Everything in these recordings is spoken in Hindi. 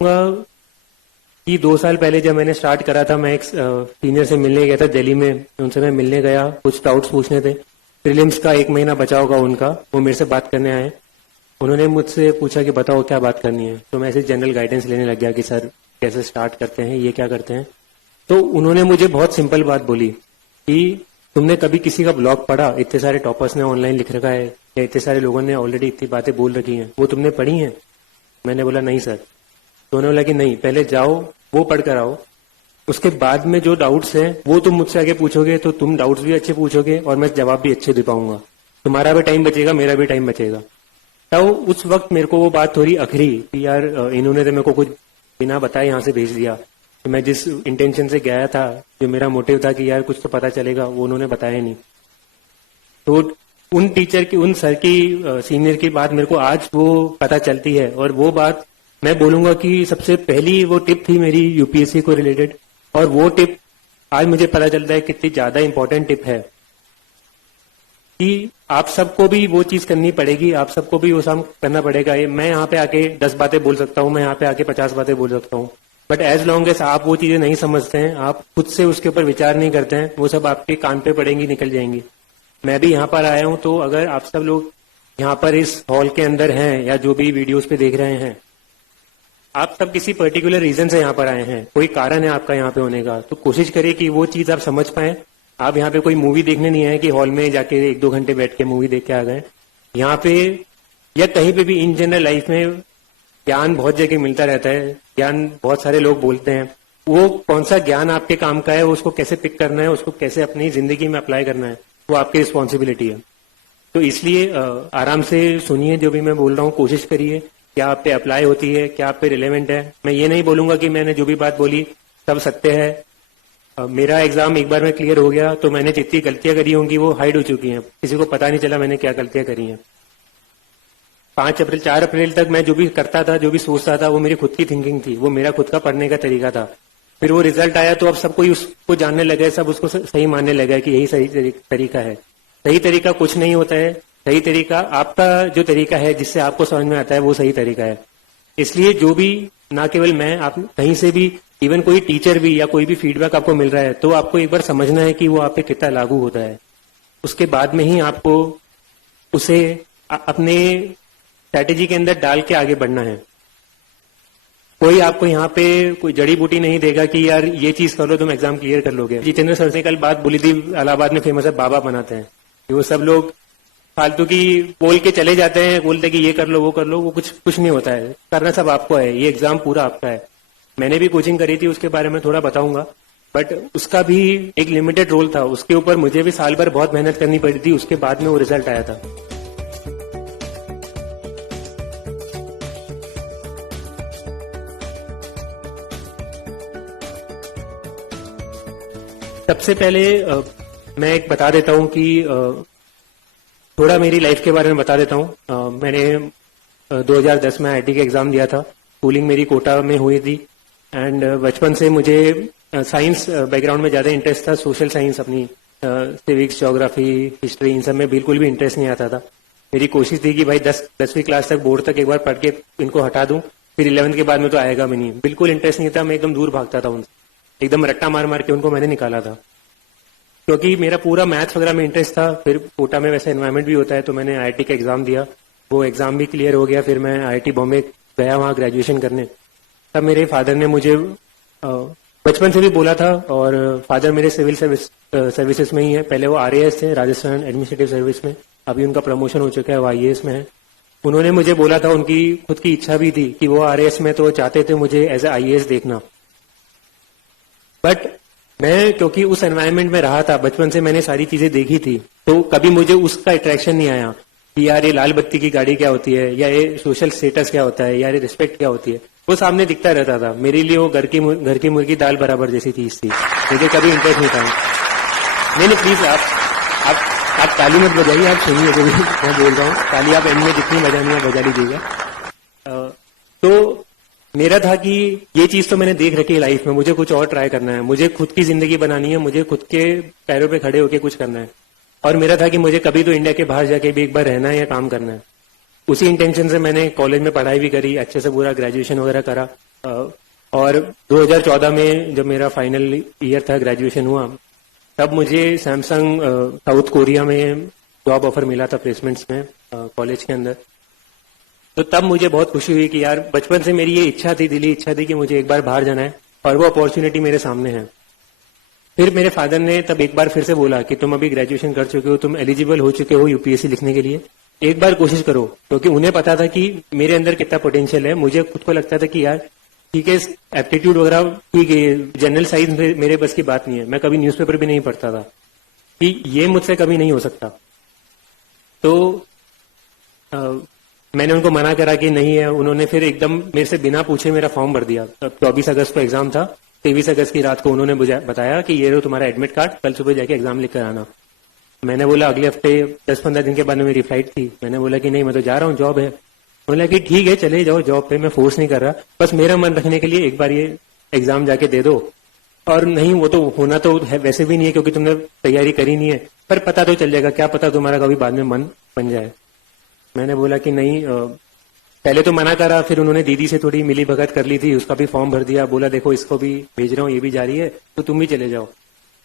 कि 2 साल पहले जब मैंने स्टार्ट करा था, मैं एक सीनियर से मिलने गया था दिल्ली में। उनसे मैं मिलने गया, कुछ डाउट्स पूछने थे। प्रीलिम्स का 1 महीना बचा होगा उनका, वो मेरे से बात करने आए। उन्होंने मुझसे पूछा कि बताओ क्या बात करनी है। तो मैं ऐसे जनरल गाइडेंस लेने लग गया कि सर कैसे स्टार्ट करते हैं, ये क्या करते हैं। तो उन्होंने मुझे बहुत सिंपल बात बोली कि तुमने कभी किसी का ब्लॉग पढ़ा? इतने सारे टॉपर्स ने ऑनलाइन लिख रखा है, या इतने सारे लोगों ने ऑलरेडी इतनी बातें बोल रखी हैं, वो तुमने पढ़ी हैं? मैंने बोला नहीं सर। तो उन्होंने बोला कि नहीं, पहले जाओ वो पढ़ कर आओ, उसके बाद में जो डाउट्स हैं वो तुम मुझसे आगे पूछोगे तो तुम डाउट्स भी अच्छे पूछोगे और मैं जवाब भी अच्छे दे पाऊंगा। तुम्हारा भी टाइम बचेगा, मेरा भी टाइम बचेगा। तो उस वक्त मेरे को वो बात थोड़ी अखरी कि यार इन्होंने तो मेरे को कुछ बिना बताए यहाँ से भेज दिया। तो मैं जिस इंटेंशन से गया था, जो मेरा मोटिव था कि यार कुछ तो पता चलेगा, वो उन्होंने बताया नहीं। तो उन टीचर की, उन सर की, सीनियर की बात मेरे को आज वो पता चलती है। और वो बात मैं बोलूंगा कि सबसे पहली वो टिप थी मेरी यूपीएससी को रिलेटेड। और वो टिप आज मुझे पता चलता है कितनी ज्यादा इंपॉर्टेंट टिप है कि आप सबको भी वो चीज करनी पड़ेगी, आप सबको भी वो काम करना पड़ेगा। मैं यहाँ पे आके 10 बातें बोल सकता हूँ, मैं यहाँ पे आके 50 बातें बोल सकता हूँ, बट एज लॉन्ग एज आप वो चीजें नहीं समझते हैं, आप खुद से उसके ऊपर विचार नहीं करते हैं, वो सब आपके कान पे पड़ेंगी, निकल जाएंगी। मैं भी यहाँ पर आया हूँ, तो अगर आप सब लोग यहाँ पर इस हॉल के अंदर हैं या जो भी वीडियोस पे देख रहे हैं, आप सब किसी पर्टिकुलर रीजन से यहाँ पर आए हैं, कोई कारण है आपका यहाँ पे होने का, तो कोशिश करिए कि वो चीज आप समझ पाए। आप यहाँ पे कोई मूवी देखने नहीं आए कि हॉल में जाके 1-2 घंटे बैठ के मूवी देख के आ गए। यहाँ पे या कहीं पे भी इन जनरल लाइफ में ज्ञान बहुत जगह मिलता रहता है, ज्ञान बहुत सारे लोग बोलते हैं। वो कौन सा ज्ञान आपके काम का है, उसको कैसे पिक करना है, उसको कैसे अपनी जिंदगी में अप्लाई करना है, वो आपकी रिस्पॉन्सिबिलिटी है। तो इसलिए आराम से सुनिए जो भी मैं बोल रहा हूँ, कोशिश करिए क्या आप पे अप्लाई होती है, क्या आप पे रिलेवेंट है। मैं ये नहीं बोलूंगा कि मैंने जो भी बात बोली सब सत्य है। मेरा एग्जाम एक बार में क्लियर हो गया तो मैंने जितनी गलतियां करी होंगी वो हाइड हो चुकी हैं, किसी को पता नहीं चला मैंने क्या गलतियां करी हैं। 4 अप्रैल तक मैं जो भी करता था, जो भी सोचता था, वो मेरी खुद की थिंकिंग थी, वो मेरा खुद का पढ़ने का तरीका था। फिर वो रिजल्ट आया तो अब सब कोई उसको जानने लगे, सब उसको सही मानने लगा कि यही सही तरीका है। सही तरीका कुछ नहीं होता है, सही तरीका आपका जो तरीका है जिससे आपको समझ में आता है वो सही तरीका है। इसलिए जो भी, ना केवल मैं, आप कहीं से भी, इवन कोई टीचर भी या कोई भी फीडबैक आपको मिल रहा है तो आपको एक बार समझना है कि वो आप पे कितना लागू होता है। उसके बाद में ही आपको उसे अपने स्ट्रैटेजी के अंदर डाल के आगे बढ़ना है। कोई आपको यहाँ पे कोई जड़ी बूटी नहीं देगा कि यार ये चीज कर लो तुम एग्जाम क्लियर कर लोगे। जितेंद्र सर ने कल बात बोली थी, इलाहाबाद में फेमस है, बाबा बनाते हैं। वो सब लोग फालतू की बोल के चले जाते हैं, बोलते कि ये कर लो वो कर लो, वो कुछ नहीं होता है। करना सब आपको है, ये एग्जाम पूरा आपका है। मैंने भी कोचिंग करी थी, उसके बारे में थोड़ा बताऊंगा, बट उसका भी एक लिमिटेड रोल था। उसके ऊपर मुझे भी साल भर बहुत मेहनत करनी पड़ी थी, उसके बाद में वो रिजल्ट आया था। सबसे पहले मैं एक बता देता हूं कि थोड़ा मेरी लाइफ के बारे में बता देता हूं। मैंने 2010 में आईआईटी का एग्जाम दिया था। स्कूलिंग मेरी कोटा में हुई थी एंड बचपन से मुझे साइंस बैकग्राउंड में ज्यादा इंटरेस्ट था। सोशल साइंस, अपनी सिविक्स, ज्योग्राफी, हिस्ट्री, इन सब में बिल्कुल भी इंटरेस्ट नहीं आता था। मेरी कोशिश थी कि भाई 10वीं क्लास तक, बोर्ड तक एक बार पढ़ के इनको हटा दूं, फिर 11th के बाद में तो आएगा भी नहीं। बिल्कुल इंटरेस्ट नहीं था, मैं एकदम दूर भागता था उनसे, एकदम रट्टा मार मार के उनको मैंने निकाला था, क्योंकि मेरा पूरा मैथ्स वगैरह में इंटरेस्ट था। फिर कोटा में वैसा एनवायरमेंट भी होता है, तो मैंने आईआईटी का एग्जाम दिया, वो एग्जाम भी क्लियर हो गया। फिर मैं आईआईटी बॉम्बे गया वहाँ ग्रेजुएशन करने। तब मेरे फादर ने मुझे बचपन से भी बोला था, और फादर मेरे सिविल सर्विसेज में ही है। पहले वो आरएएस थे, राजस्थान एडमिनिस्ट्रेटिव सर्विस में, अभी उनका प्रमोशन हो चुका है, वो आईएएस में है। उन्होंने मुझे बोला था, उनकी खुद की इच्छा भी थी कि वो आरएएस में, तो चाहते थे मुझे एज ए आईएएस देखना। बट मैं क्योंकि उस एनवायरनमेंट में रहा था, बचपन से मैंने सारी चीजें देखी थी, तो कभी मुझे उसका अट्रैक्शन नहीं आया कि यार ये लाल बत्ती की गाड़ी क्या होती है, या ये सोशल स्टेटस क्या होता है, या ये रिस्पेक्ट क्या होती है। वो सामने दिखता रहता था। मेरे लिए वो घर की मुर्गी दाल बराबर जैसी चीज थी, मुझे कभी इंटरेस्ट नहीं था। नहीं प्लीज आप ताली मत बजाइए, आप सुनिए जो भी मैं बोल रहा हूँ। ताली आप एंड में जितनी बजानी है बजा लीजिएगा। तो मेरा था कि ये चीज तो मैंने देख रखी है लाइफ में, मुझे कुछ और ट्राई करना है, मुझे खुद की जिंदगी बनानी है, मुझे खुद के पैरों पे खड़े होकर कुछ करना है। और मेरा था कि मुझे कभी तो इंडिया के बाहर जाके भी एक बार रहना है या काम करना है। उसी इंटेंशन से मैंने कॉलेज में पढ़ाई भी करी, अच्छे से पूरा ग्रेजुएशन वगैरह करा। और 2014 में जब मेरा फाइनल ईयर था, ग्रेजुएशन हुआ, तब मुझे सैमसंग साउथ कोरिया में जॉब ऑफर मिला था प्लेसमेंट्स में कॉलेज के अंदर। तो तब मुझे बहुत खुशी हुई कि यार बचपन से मेरी ये इच्छा थी, दिली इच्छा थी कि मुझे एक बार बाहर जाना है और वो अपॉर्चुनिटी मेरे सामने है। फिर मेरे फादर ने तब एक बार फिर से बोला कि तुम अभी ग्रेजुएशन कर चुके हो, तुम एलिजिबल हो चुके हो यूपीएससी लिखने के लिए, एक बार कोशिश करो। क्योंकि उन्हें पता था कि मेरे अंदर कितना पोटेंशियल है। मुझे खुद को लगता था कि यार ठीक है, एप्टीट्यूड वगैरह ठीक है, जनरल साइंस मेरे बस की बात नहीं है। मैं कभी न्यूज़पेपर भी नहीं पढ़ता था कि ये मुझसे कभी नहीं हो सकता। तो मैंने उनको मना करा कि नहीं है। उन्होंने फिर एकदम मेरे से बिना पूछे मेरा फॉर्म भर दिया। 24 अगस्त को एग्जाम था, 23 अगस्त की रात को उन्होंने बताया कि ये रो तुम्हारा एडमिट कार्ड, कल सुबह जाके एग्जाम लिख कर आना। मैंने बोला अगले हफ्ते 10-15 दिन के बाद मेरी फ्लाइट थी। मैंने बोला कि नहीं, मैं तो जा रहा हूँ, जॉब है। बोला कि ठीक है चले जाओ जॉब पे, मैं फोर्स नहीं कर रहा, बस मेरा मन रखने के लिए एक बार ये एग्जाम जाके दे दो। और नहीं, वो तो होना तो है वैसे भी नहीं है क्योंकि तुमने तैयारी करी नहीं है, पर पता तो चल जाएगा, क्या पता तुम्हारा कभी बाद में मन बन जाए। मैंने बोला कि नहीं, पहले तो मना करा, फिर उन्होंने दीदी से थोड़ी मिली भगत कर ली थी, उसका भी फॉर्म भर दिया। बोला देखो इसको भी भेज रहा हूँ, ये भी जा रही है, तो तुम भी चले जाओ।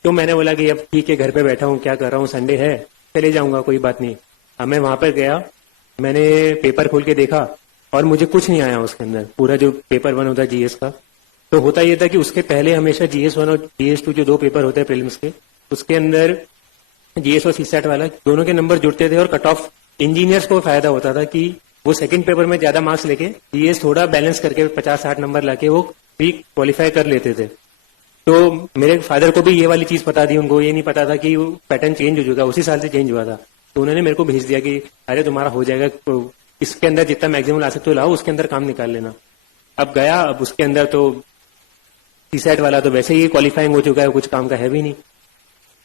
तो मैंने बोला कि अब ठीक है, घर पे बैठा हूँ, क्या कर रहा हूँ, संडे है, चले जाऊंगा, कोई बात नहीं। अब मैं वहां पर गया, मैंने पेपर खोल के देखा और मुझे कुछ नहीं आया उसके अंदर। पूरा जो पेपर 1 होता है जीएस का, तो होता यह था कि उसके पहले हमेशा GS1 और GS2 जो 2 पेपर होते हैं प्रीलिम्स के, उसके अंदर GS और सीसैट वाला दोनों के नंबर जुड़ते थे और कट ऑफ इंजीनियर्स को फायदा होता था कि वो सेकंड पेपर में ज्यादा मार्क्स लेके GS थोड़ा बैलेंस करके 50-60 नंबर लाके वो भी क्वालिफाई कर लेते थे। तो मेरे फादर को भी ये वाली चीज पता थी, उनको ये नहीं पता था कि वो पैटर्न चेंज हो चुका, उसी साल से चेंज हुआ था। तो उन्होंने मेरे को भेज दिया कि अरे तुम्हारा हो जाएगा, तो इसके अंदर जितना मैक्सिमम ला सकते हो लाओ, उसके अंदर काम निकाल लेना। अब गया, अब उसके अंदर तो सीसैट वाला तो वैसे ही क्वालिफाइंग हो चुका है, कुछ काम का है भी नहीं।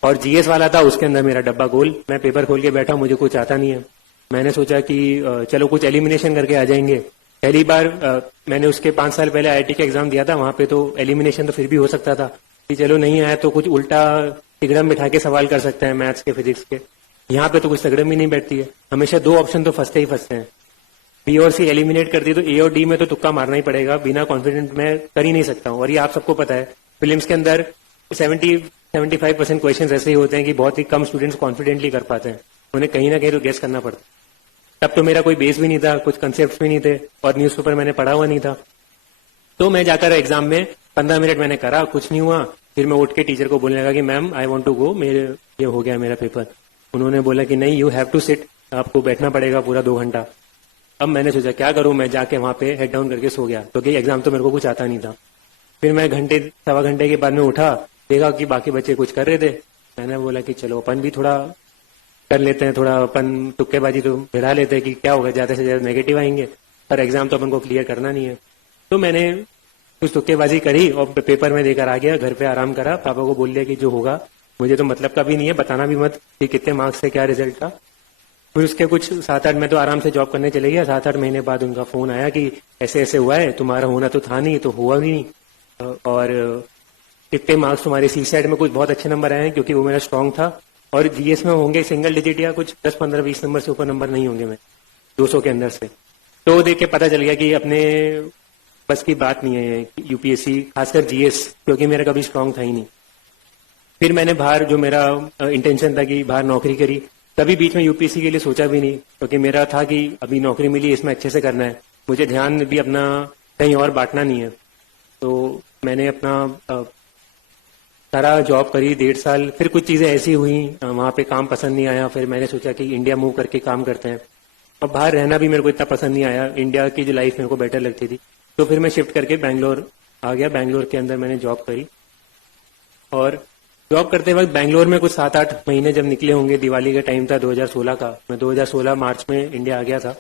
और GS वाला था, उसके अंदर मेरा डब्बा गोल। मैं पेपर खोल के बैठा, मुझे कुछ आता नहीं है। मैंने सोचा कि चलो कुछ एलिमिनेशन करके आ जाएंगे। पहली बार मैंने उसके 5 साल पहले IIT का एग्जाम दिया था, वहां पे तो एलिमिनेशन तो फिर भी हो सकता था कि चलो नहीं आया तो कुछ उल्टा तिगड़म बिठा के सवाल कर सकते हैं मैथ्स के, फिजिक्स के। यहाँ पे तो कुछ तगड़म ही नहीं बैठती है, हमेशा 2 ऑप्शन तो फंसते ही फंसते हैं। B और C एलिमिनेट कर दी तो A और D में तो तुक्का मारना ही पड़ेगा, बिना कॉन्फिडेंट मैं कर ही नहीं सकता हूँ। और ये आप सबको पता है, फिल्म्स के अंदर 70-75% क्वेश्चन ऐसे ही होते हैं कि बहुत ही कम स्टूडेंट्स कॉन्फिडेंटली कर पाते हैं, उन्हें कहीं ना कहीं तो गेस करना पड़ता है। तब तो मेरा कोई बेस भी नहीं था, कुछ कंसेप्ट भी नहीं थे और न्यूज़पेपर मैंने पढ़ा हुआ नहीं था। तो मैं जाकर एग्जाम में 15 मिनट मैंने करा, कुछ नहीं हुआ। फिर मैं उठ के टीचर को बोलने लगा कि ma'am I want to go, मेरे ये हो गया मेरा पेपर। उन्होंने बोला कि नहीं, यू हैव टू सिट, आपको बैठना पड़ेगा पूरा 2 घंटा। अब मैंने सोचा क्या करूं, मैं जाके वहां पे हेड डाउन करके सो गया क्योंकि एग्जाम तो मेरे को कुछ आता नहीं था। फिर मैं घंटे 1.25 घंटे के बाद में उठा, देखा कि बाकी बच्चे कुछ कर रहे थे। मैंने बोला कि चलो अपन भी थोड़ा कर लेते हैं, थोड़ा अपन तुक्केबाजी तो भिड़ा लेते हैं कि क्या होगा, ज्यादा से ज्यादा नेगेटिव आएंगे, पर एग्जाम तो अपन को क्लियर करना नहीं है। तो मैंने कुछ तुक्केबाजी करी और पेपर में देकर आ गया, घर पे आराम करा। पापा को बोल दिया कि जो होगा मुझे तो मतलब का भी नहीं है, बताना भी मत कि कितने मार्क्स से क्या रिजल्ट था। फिर उसके कुछ 7-8 में तो आराम से जॉब करने चले गया। 7-8 महीने बाद उनका फोन आया कि ऐसे ऐसे हुआ है, तुम्हारा होना तो था नहीं, तो हुआ भी नहीं, और इतने मार्क्स तुम्हारे सीसैट में कुछ बहुत अच्छे नंबर आए हैं, क्योंकि वो मेरा स्ट्रांग था। और GS में होंगे सिंगल डिजिट या कुछ 10-15-20 नंबर से ऊपर नंबर नहीं होंगे मैं 200 के अंदर से। तो देख के पता चल गया कि अपने बस की बात नहीं है यूपीएससी, खासकर GS, क्योंकि मेरा कभी स्ट्रांग था ही नहीं। फिर मैंने बाहर, जो मेरा इंटेंशन था कि बाहर नौकरी करी, तभी बीच में यूपीएससी के लिए सोचा भी नहीं, क्योंकि मेरा था कि अभी नौकरी मिली, इसमें अच्छे से करना है, मुझे ध्यान भी अपना कहीं और बांटना नहीं है। तो मैंने अपना सारा जॉब करी 1.5 साल। फिर कुछ चीजें ऐसी हुई, वहां पे काम पसंद नहीं आया। फिर मैंने सोचा कि इंडिया मूव करके काम करते हैं। अब बाहर रहना भी मेरे को इतना पसंद नहीं आया, इंडिया की जो लाइफ मेरे को बेटर लगती थी। तो फिर मैं शिफ्ट करके बैंगलोर आ गया। बैंगलोर के अंदर मैंने जॉब करी, और जॉब करते वक्त बैंगलोर में कुछ 7-8 महीने जब निकले होंगे, दिवाली का टाइम था 2016 का। मैं 2016 मार्च में इंडिया आ गया था।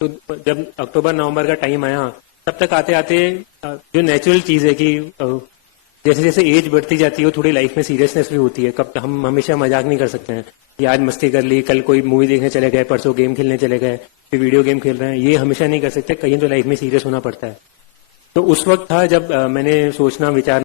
तो जब अक्टूबर-नवंबर का टाइम आया, तब तक आते आते जो नेचुरल चीज है कि जैसे जैसे एज बढ़ती जाती है, थोड़ी लाइफ में सीरियसनेस भी होती है। कब हम हमेशा मजाक नहीं कर सकते हैं कि आज मस्ती कर ली, कल कोई मूवी देखने चले गए, परसों गेम खेलने चले गए, फिर वीडियो गेम खेल रहे हैं, ये हमेशा नहीं कर सकते, कहीं तो लाइफ में सीरियस होना पड़ता है। तो उस वक्त था जब मैंने सोचना विचार